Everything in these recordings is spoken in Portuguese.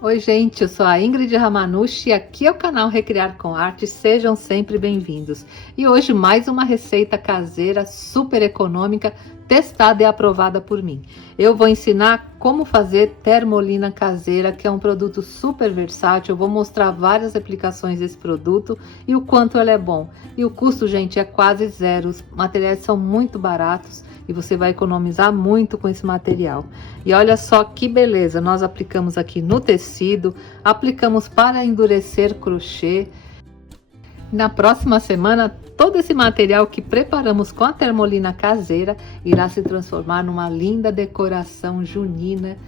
Oi, gente, eu sou a Ingrid Ramanushi e aqui é o canal Recriar com Arte. Sejam sempre bem-vindos. E hoje mais uma receita caseira super econômica, testada e aprovada por mim. Eu vou ensinar como fazer termolina caseira, que é um produto super versátil. Eu vou mostrar várias aplicações desse produto e o quanto ele é bom. E o custo, gente, é quase zero. Os materiais são muito baratos e você vai economizar muito com esse material. E olha só que beleza, nós aplicamos aqui no tecido, aplicamos para endurecer crochê. Na próxima semana, todo esse material que preparamos com a termolina caseira irá se transformar numa linda decoração junina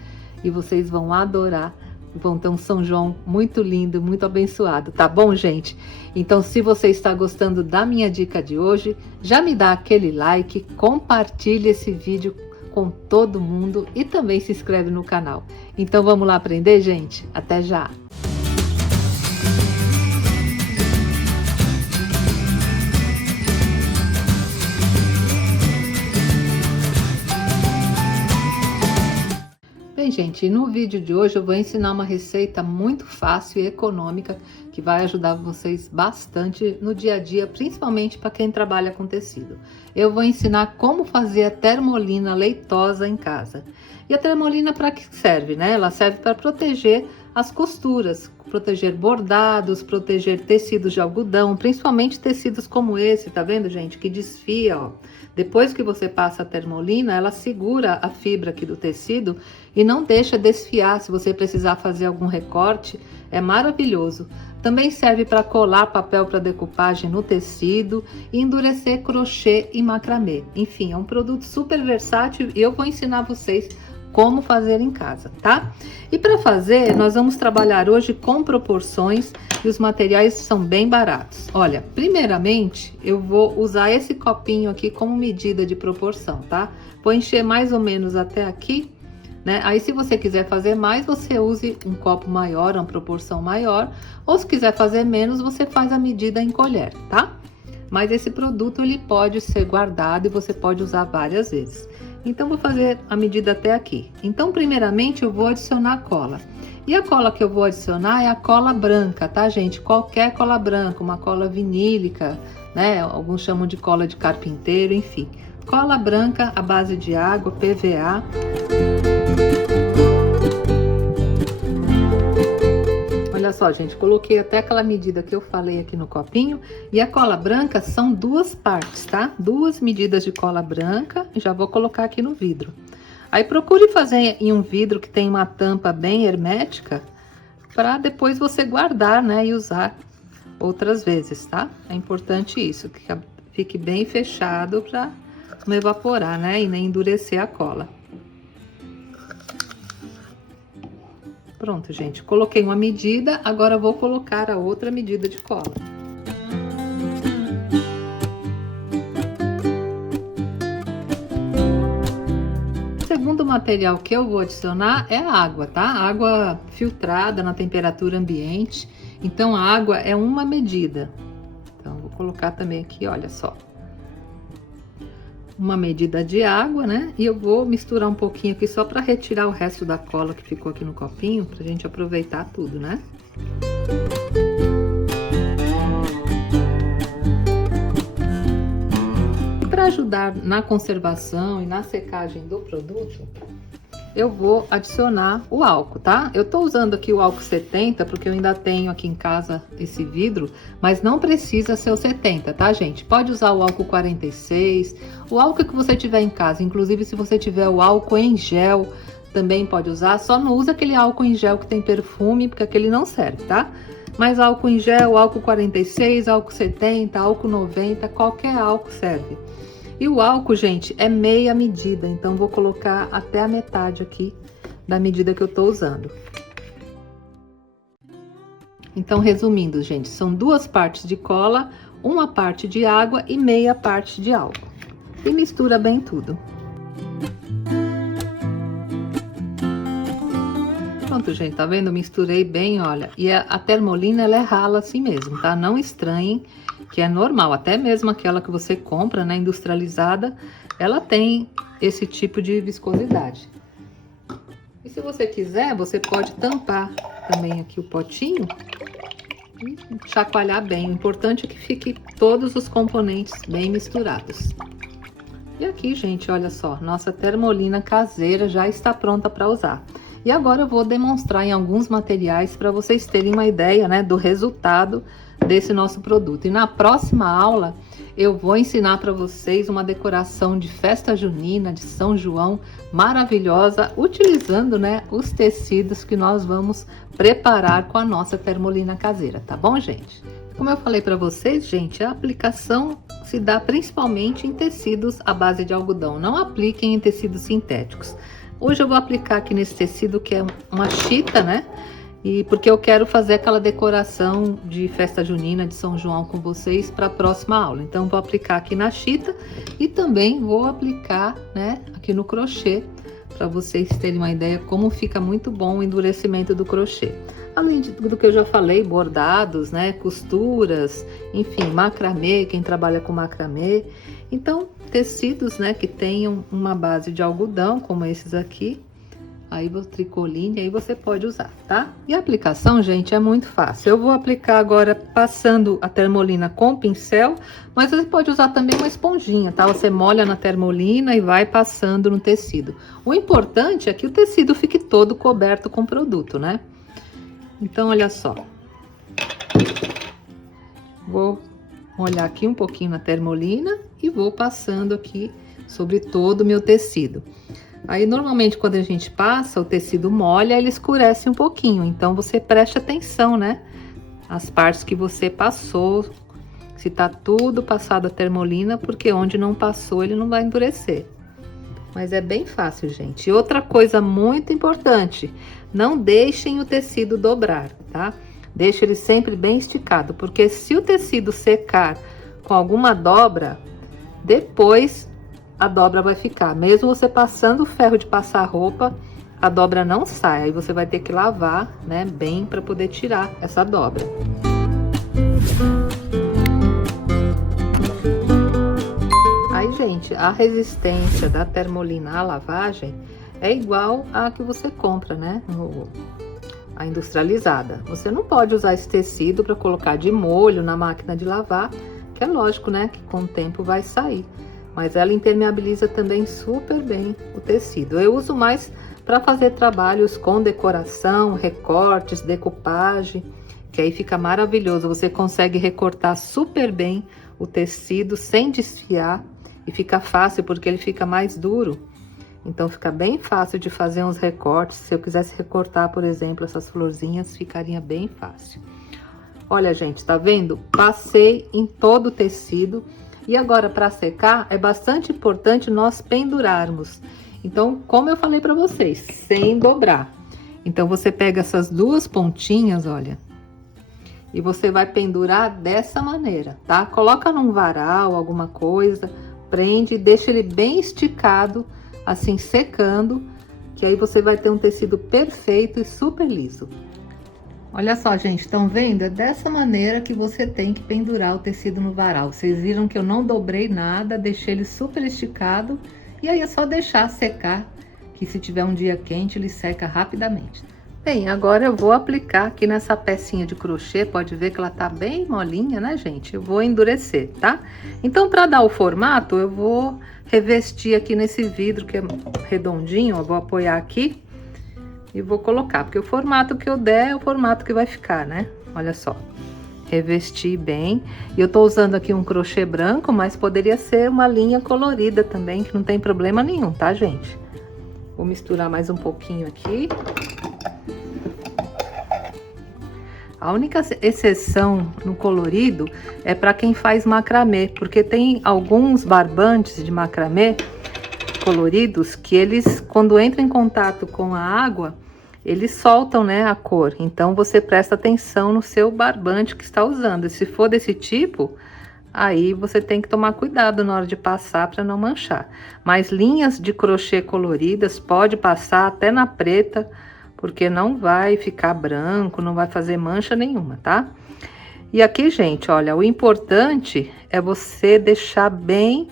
e vocês vão adorar. Vão ter um São João muito lindo, muito abençoado, tá bom, gente? Então, se você está gostando da minha dica de hoje, já me dá aquele like, compartilhe esse vídeo com todo mundo e também se inscreve no canal. Então, vamos lá aprender, gente? Até já! Bem, gente, no vídeo de hoje eu vou ensinar uma receita muito fácil e econômica que vai ajudar vocês bastante no dia a dia, principalmente para quem trabalha com tecido. Eu vou ensinar como fazer a termolina leitosa em casa. E a termolina para que serve, né? Ela serve para proteger as costuras, proteger bordados, proteger tecidos de algodão, principalmente tecidos como esse, tá vendo, gente? Que desfia, ó. Depois que você passa a termolina, ela segura a fibra aqui do tecido e não deixa desfiar. Se você precisar fazer algum recorte, é maravilhoso. Também serve para colar papel para decupagem no tecido e endurecer crochê e macramê. Enfim, é um produto super versátil e eu vou ensinar vocês como fazer em casa, tá? E para fazer, nós vamos trabalhar hoje com proporções e os materiais são bem baratos. Olha, primeiramente, eu vou usar esse copinho aqui como medida de proporção, tá? Vou encher mais ou menos até aqui, né? Aí, se você quiser fazer mais, você use um copo maior, uma proporção maior, ou se quiser fazer menos, você faz a medida em colher, tá? Mas esse produto, ele pode ser guardado e você pode usar várias vezes. Então, vou fazer a medida até aqui. Então, primeiramente, eu vou adicionar cola. E a cola que eu vou adicionar é a cola branca, tá, gente? Qualquer cola branca, uma cola vinílica, né? Alguns chamam de cola de carpinteiro, enfim. Cola branca à base de água, PVA. Olha só, gente, coloquei até aquela medida que eu falei aqui no copinho. E a cola branca são duas partes, tá? Duas medidas de cola branca. Já vou colocar aqui no vidro. Aí procure fazer em um vidro que tem uma tampa bem hermética, para depois você guardar, né? E usar outras vezes, tá? É importante isso, que fique bem fechado para não evaporar, né? E nem endurecer a cola. Pronto, gente, coloquei uma medida, agora vou colocar a outra medida de cola. O segundo material que eu vou adicionar é a água, tá? Água filtrada na temperatura ambiente. Então, a água é uma medida. Então, vou colocar também aqui, olha só. Uma medida de água, né? E eu vou misturar um pouquinho aqui só para retirar o resto da cola que ficou aqui no copinho, pra gente aproveitar tudo, né? Para ajudar na conservação e na secagem do produto, eu vou adicionar o álcool, tá? Eu tô usando aqui o álcool 70, porque eu ainda tenho aqui em casa esse vidro, mas não precisa ser o 70, tá, gente? Pode usar o álcool 46, o álcool que você tiver em casa, inclusive se você tiver o álcool em gel, também pode usar, só não usa aquele álcool em gel que tem perfume, porque aquele não serve, tá? Mas álcool em gel, álcool 46, álcool 70, álcool 90, qualquer álcool serve. E o álcool, gente, é meia medida, então vou colocar até a metade aqui da medida que eu tô usando. Então, resumindo, gente, são duas partes de cola, uma parte de água e meia parte de álcool. E mistura bem tudo. Pronto, gente, tá vendo? Misturei bem, olha. E a termolina, ela é rala assim mesmo, tá? Não estranhem, que é normal. Até mesmo aquela que você compra, né, industrializada, ela tem esse tipo de viscosidade. E se você quiser, você pode tampar também aqui o potinho e chacoalhar bem. O importante é que fique todos os componentes bem misturados. E aqui, gente, olha só, nossa termolina caseira já está pronta para usar. E agora eu vou demonstrar em alguns materiais para vocês terem uma ideia, né, do resultado desse nosso produto. E na próxima aula eu vou ensinar para vocês uma decoração de festa junina, de São João, maravilhosa, utilizando, né, os tecidos que nós vamos preparar com a nossa termolina caseira, tá bom, gente? Como eu falei para vocês, gente, a aplicação se dá principalmente em tecidos à base de algodão. Não apliquem em tecidos sintéticos. Hoje eu vou aplicar aqui nesse tecido que é uma chita, né? E porque eu quero fazer aquela decoração de festa junina de São João com vocês para a próxima aula. Então vou aplicar aqui na chita e também vou aplicar, né, aqui no crochê, para vocês terem uma ideia como fica muito bom o endurecimento do crochê. Além do que eu já falei, bordados, né, costuras, enfim, macramê, quem trabalha com macramê. Então, tecidos, né, que tenham uma base de algodão, como esses aqui, aí o tricoline, aí você pode usar, tá? E a aplicação, gente, é muito fácil. Eu vou aplicar agora passando a termolina com pincel, mas você pode usar também uma esponjinha, tá? Você molha na termolina e vai passando no tecido. O importante é que o tecido fique todo coberto com produto, né? Então, olha só. Vou molhar aqui um pouquinho na termolina e vou passando aqui sobre todo o meu tecido. Aí, normalmente, quando a gente passa, o tecido molha, ele escurece um pouquinho. Então, você preste atenção, né? As partes que você passou, se tá tudo passado a termolina, porque onde não passou, ele não vai endurecer. Mas é bem fácil, gente. E outra coisa muito importante, não deixem o tecido dobrar, tá? Deixe ele sempre bem esticado, porque se o tecido secar com alguma dobra, depois a dobra vai ficar. Mesmo você passando o ferro de passar roupa, a dobra não sai. Aí você vai ter que lavar, né, bem para poder tirar essa dobra. Aí, gente, a resistência da termolina à lavagem é igual à que você compra, né, a industrializada. Você não pode usar esse tecido para colocar de molho na máquina de lavar, que é lógico, né, que com o tempo vai sair. Mas ela impermeabiliza também super bem o tecido. Eu uso mais para fazer trabalhos com decoração, recortes, decupagem, que aí fica maravilhoso. Você consegue recortar super bem o tecido sem desfiar e fica fácil porque ele fica mais duro. Então fica bem fácil de fazer uns recortes. Se eu quisesse recortar, por exemplo, essas florzinhas, ficaria bem fácil. Olha, gente, tá vendo? Passei em todo o tecido. E agora, para secar, é bastante importante nós pendurarmos. Então, como eu falei para vocês, sem dobrar. Então, você pega essas duas pontinhas, olha, e você vai pendurar dessa maneira, tá? Coloca num varal, alguma coisa, prende e deixa ele bem esticado, assim, secando, que aí você vai ter um tecido perfeito e super liso. Olha só, gente, estão vendo? É dessa maneira que você tem que pendurar o tecido no varal. Vocês viram que eu não dobrei nada, deixei ele super esticado. E aí é só deixar secar, que se tiver um dia quente, ele seca rapidamente. Bem, agora eu vou aplicar aqui nessa pecinha de crochê. Pode ver que ela tá bem molinha, né, gente? Eu vou endurecer, tá? Então, para dar o formato, eu vou revestir aqui nesse vidro que é redondinho. Eu vou apoiar aqui. E vou colocar, porque o formato que eu der é o formato que vai ficar, né? Olha só, revesti bem. E eu tô usando aqui um crochê branco, mas poderia ser uma linha colorida também, que não tem problema nenhum, tá, gente? Vou misturar mais um pouquinho aqui. A única exceção no colorido é para quem faz macramê, porque tem alguns barbantes de macramê coloridos que eles, quando entram em contato com a água, eles soltam, né, a cor. Então você presta atenção no seu barbante que está usando. E se for desse tipo, aí você tem que tomar cuidado na hora de passar para não manchar. Mas linhas de crochê coloridas pode passar até na preta, porque não vai ficar branco, não vai fazer mancha nenhuma, tá? E aqui, gente, olha, o importante é você deixar bem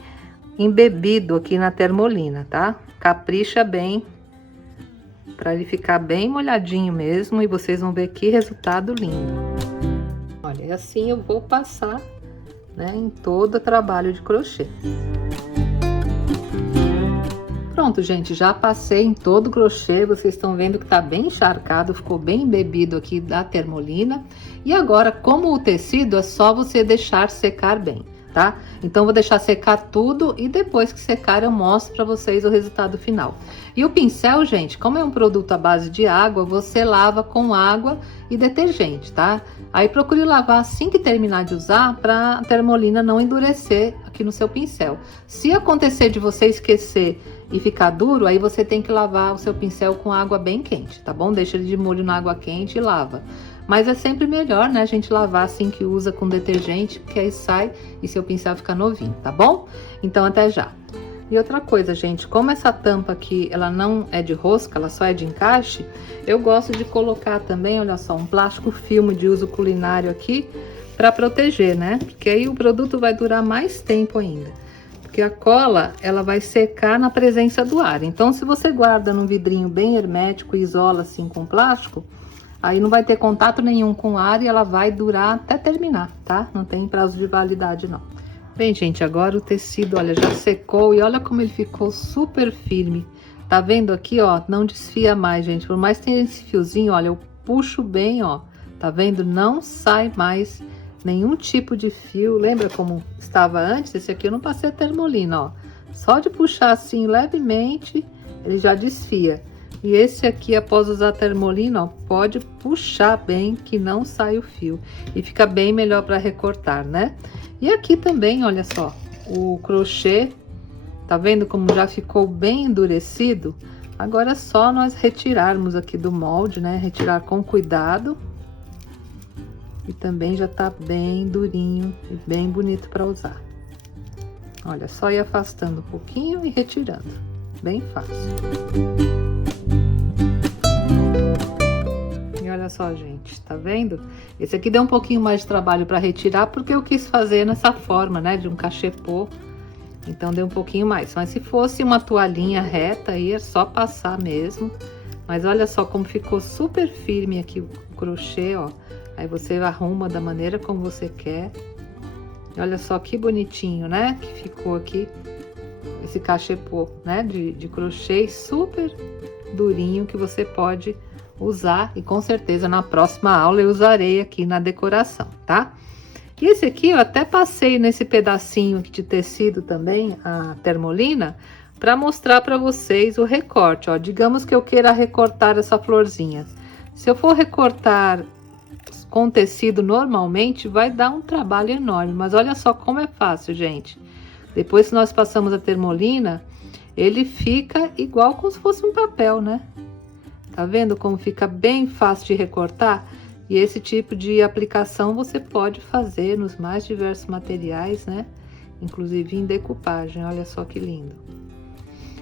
embebido aqui na termolina, tá? Capricha bem para ele ficar bem molhadinho mesmo, e vocês vão ver que resultado lindo. Olha, e assim eu vou passar, né, em todo o trabalho de crochê. Pronto, gente, já passei em todo o crochê, vocês estão vendo que tá bem encharcado, ficou bem embebido aqui da termolina. E agora, como o tecido, é só você deixar secar bem, tá? Então, vou deixar secar tudo e depois que secar eu mostro para vocês o resultado final. E o pincel, gente, como é um produto à base de água, você lava com água e detergente, tá? Aí procure lavar assim que terminar de usar para a termolina não endurecer aqui no seu pincel. Se acontecer de você esquecer e ficar duro, aí você tem que lavar o seu pincel com água bem quente, tá bom? Deixa ele de molho na água quente e lava. Mas é sempre melhor, né, a gente lavar assim que usa com detergente, porque aí sai e seu pincel fica novinho, tá bom? Então, até já. E outra coisa, gente, como essa tampa aqui, ela não é de rosca, ela só é de encaixe, eu gosto de colocar também, olha só, um plástico filme de uso culinário aqui, para proteger, né? Porque aí o produto vai durar mais tempo ainda. Porque a cola, ela vai secar na presença do ar. Então, se você guarda num vidrinho bem hermético e isola assim com plástico, aí não vai ter contato nenhum com o ar e ela vai durar até terminar, tá? Não tem prazo de validade, não. Bem, gente, agora o tecido, olha, já secou e olha como ele ficou super firme. Tá vendo aqui, ó? Não desfia mais, gente. Por mais que tenha esse fiozinho, olha, eu puxo bem, ó. Tá vendo? Não sai mais nenhum tipo de fio. Lembra como estava antes? Esse aqui eu não passei a termolina, ó. Só de puxar assim levemente, ele já desfia. E esse aqui, após usar a termolina, ó, pode puxar bem que não sai o fio. E fica bem melhor para recortar, né? E aqui também, olha só, o crochê, tá vendo como já ficou bem endurecido? Agora é só nós retirarmos aqui do molde, né? Retirar com cuidado. E também já tá bem durinho e bem bonito para usar. Olha, só ir afastando um pouquinho e retirando. Bem fácil. E olha só, gente, tá vendo? Esse aqui deu um pouquinho mais de trabalho para retirar, porque eu quis fazer nessa forma, né, de um cachepô. Então deu um pouquinho mais. Mas se fosse uma toalhinha reta, aí é só passar mesmo. Mas olha só como ficou super firme aqui o crochê, ó. Aí você arruma da maneira como você quer. E olha só que bonitinho, né? Que ficou aqui esse cachepô, né? De crochê super durinho que você pode usar. E com certeza na próxima aula eu usarei aqui na decoração, tá? E esse aqui eu até passei nesse pedacinho aqui de tecido também, a termolina, para mostrar para vocês o recorte, ó. Digamos que eu queira recortar essa florzinha. Se eu for recortar com tecido normalmente, vai dar um trabalho enorme, mas olha só como é fácil, gente. Depois que nós passamos a termolina, ele fica igual como se fosse um papel, né? Tá vendo como fica bem fácil de recortar? E esse tipo de aplicação você pode fazer nos mais diversos materiais, né? Inclusive em decupagem, olha só que lindo.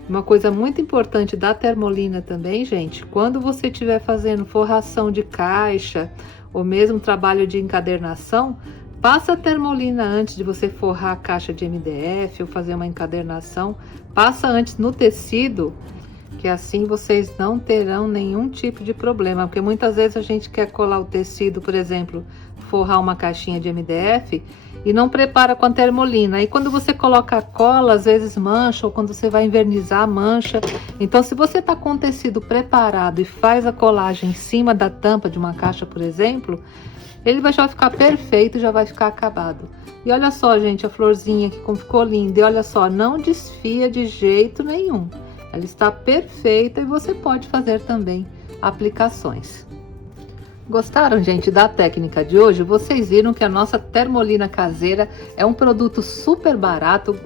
Uma coisa muito importante da termolina também, gente, quando você estiver fazendo forração de caixa ou mesmo trabalho de encadernação, passa a termolina antes de você forrar a caixa de MDF ou fazer uma encadernação, passa antes no tecido, que assim vocês não terão nenhum tipo de problema, porque muitas vezes a gente quer colar o tecido, por exemplo, forrar uma caixinha de MDF e não prepara com a termolina. E quando você coloca a cola, às vezes mancha, ou quando você vai envernizar, mancha. Então, se você tá com o tecido preparado e faz a colagem em cima da tampa de uma caixa, por exemplo, ele vai já ficar perfeito, já vai ficar acabado. E olha só, gente, a florzinha aqui como ficou linda. E olha só, não desfia de jeito nenhum. Ela está perfeita e você pode fazer também aplicações. Gostaram, gente, da técnica de hoje? Vocês viram que a nossa termolina caseira é um produto super barato.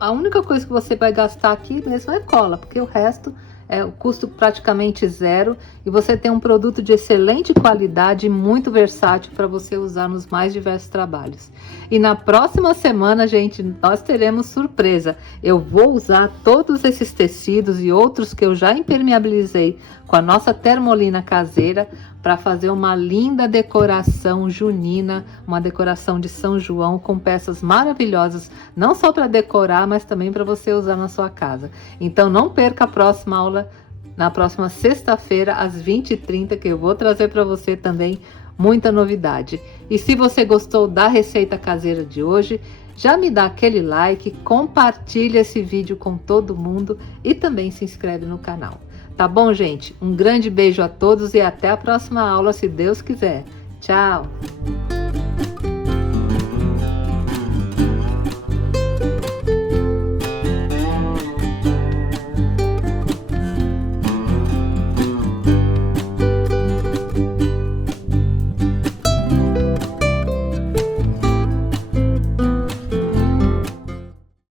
A única coisa que você vai gastar aqui mesmo é cola, porque o resto é o custo praticamente zero e você tem um produto de excelente qualidade e muito versátil para você usar nos mais diversos trabalhos. E na próxima semana, gente, nós teremos surpresa. Eu vou usar todos esses tecidos e outros que eu já impermeabilizei com a nossa termolina caseira para fazer uma linda decoração junina, uma decoração de São João com peças maravilhosas, não só para decorar, mas também para você usar na sua casa. Então não perca a próxima aula na próxima sexta-feira, às 20h30, que eu vou trazer para você também muita novidade. E se você gostou da receita caseira de hoje, já me dá aquele like, compartilha esse vídeo com todo mundo e também se inscreve no canal. Tá bom, gente? Um grande beijo a todos e até a próxima aula, se Deus quiser. Tchau!